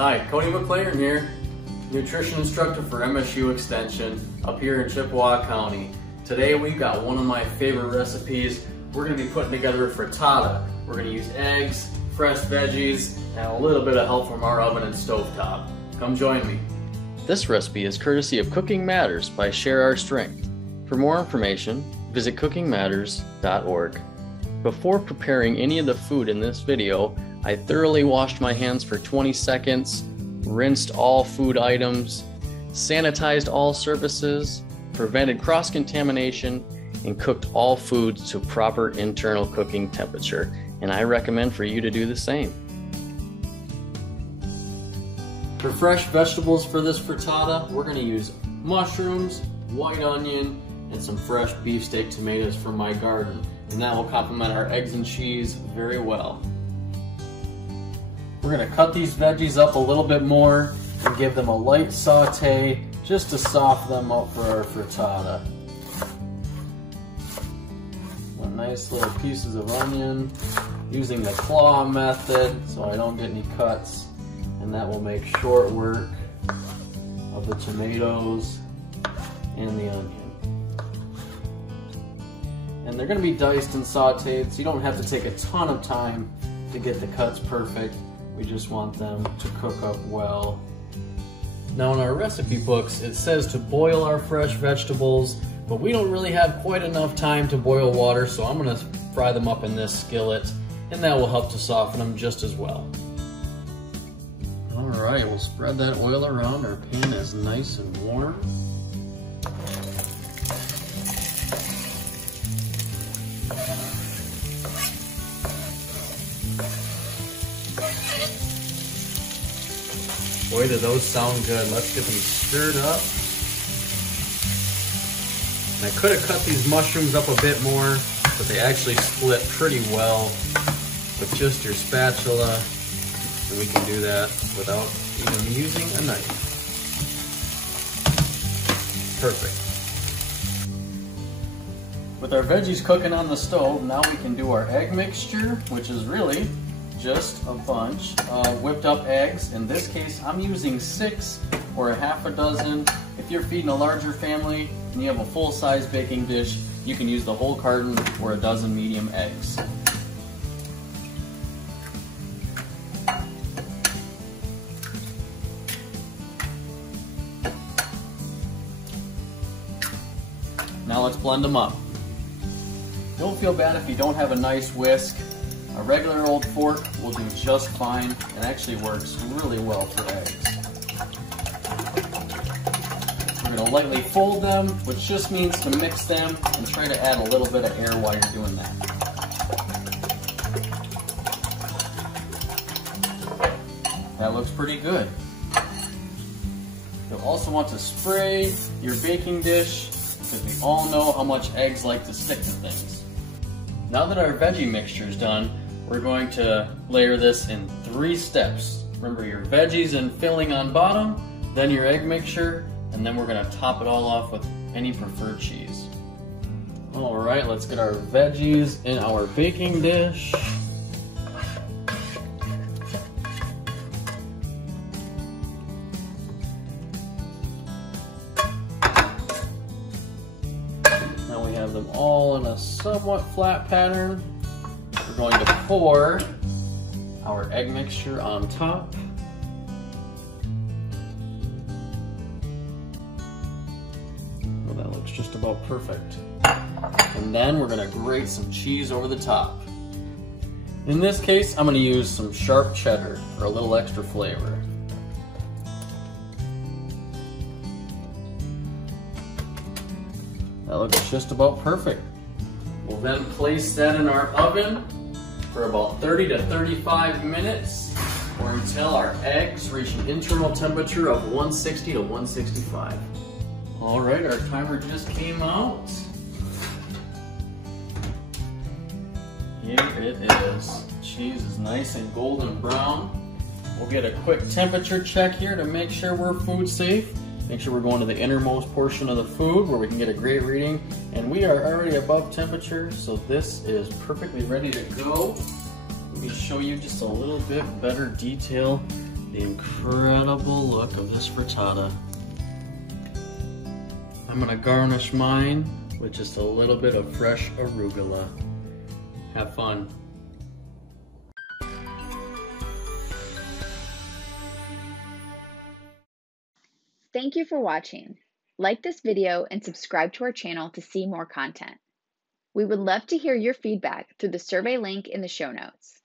Hi, Cody McLaren here, nutrition instructor for MSU Extension up here in Chippewa County. Today we've got one of my favorite recipes. We're going to be putting together a frittata. We're going to use eggs, fresh veggies, and a little bit of help from our oven and stovetop. Come join me. This recipe is courtesy of Cooking Matters by Share Our Strength. For more information, visit cookingmatters.org. Before preparing any of the food in this video, I thoroughly washed my hands for 20 seconds, rinsed all food items, sanitized all surfaces, prevented cross-contamination, and cooked all foods to proper internal cooking temperature. And I recommend for you to do the same. For fresh vegetables for this frittata, we're going to use mushrooms, white onion, and some fresh beefsteak tomatoes from my garden. And that will complement our eggs and cheese very well. We're going to cut these veggies up a little bit more and give them a light saute just to soften them up for our frittata. Some nice little pieces of onion, using the claw method so I don't get any cuts, and that will make short work of the tomatoes and the onion. And they're going to be diced and sauteed, so you don't have to take a ton of time to get the cuts perfect. We just want them to cook up well. Now in our recipe books, it says to boil our fresh vegetables, but we don't really have quite enough time to boil water, so I'm going to fry them up in this skillet, and that will help to soften them just as well. Alright, we'll spread that oil around. Our pan is nice and warm. Boy, do those sound good. Let's get them stirred up. And I could have cut these mushrooms up a bit more, but they actually split pretty well with just your spatula. And we can do that without even using a knife. Perfect. With our veggies cooking on the stove, now we can do our egg mixture, which is really just a bunch of whipped up eggs. In this case, I'm using 6 or a half a dozen. If you're feeding a larger family and you have a full-size baking dish, you can use the whole carton or a dozen medium eggs. Now let's blend them up. Don't feel bad if you don't have a nice whisk. A regular old fork will do just fine and actually works really well for eggs. We're going to lightly fold them, which just means to mix them and try to add a little bit of air while you're doing that. That looks pretty good. You'll also want to spray your baking dish because we all know how much eggs like to stick to things. Now that our veggie mixture is done, we're going to layer this in 3 steps. Remember, your veggies and filling on bottom, then your egg mixture, and then we're going to top it all off with any preferred cheese. Alright, let's get our veggies in our baking dish. Now we have them all in a somewhat flat pattern. We're going to pour our egg mixture on top. Well, that looks just about perfect. And then we're going to grate some cheese over the top. In this case, I'm going to use some sharp cheddar for a little extra flavor. That looks just about perfect. We'll then place that in our oven for about 30 to 35 minutes or until our eggs reach an internal temperature of 160 to 165. Alright, our timer just came out. Here it is. Cheese is nice and golden brown. We'll get a quick temperature check here to make sure we're food safe. Make sure we're going to the innermost portion of the food where we can get a great reading. And we are already above temperature, so this is perfectly ready to go. Let me show you just a little bit better detail the incredible look of this frittata. I'm gonna garnish mine with just a little bit of fresh arugula. Have fun. Thank you for watching. Like this video and subscribe to our channel to see more content. We would love to hear your feedback through the survey link in the show notes.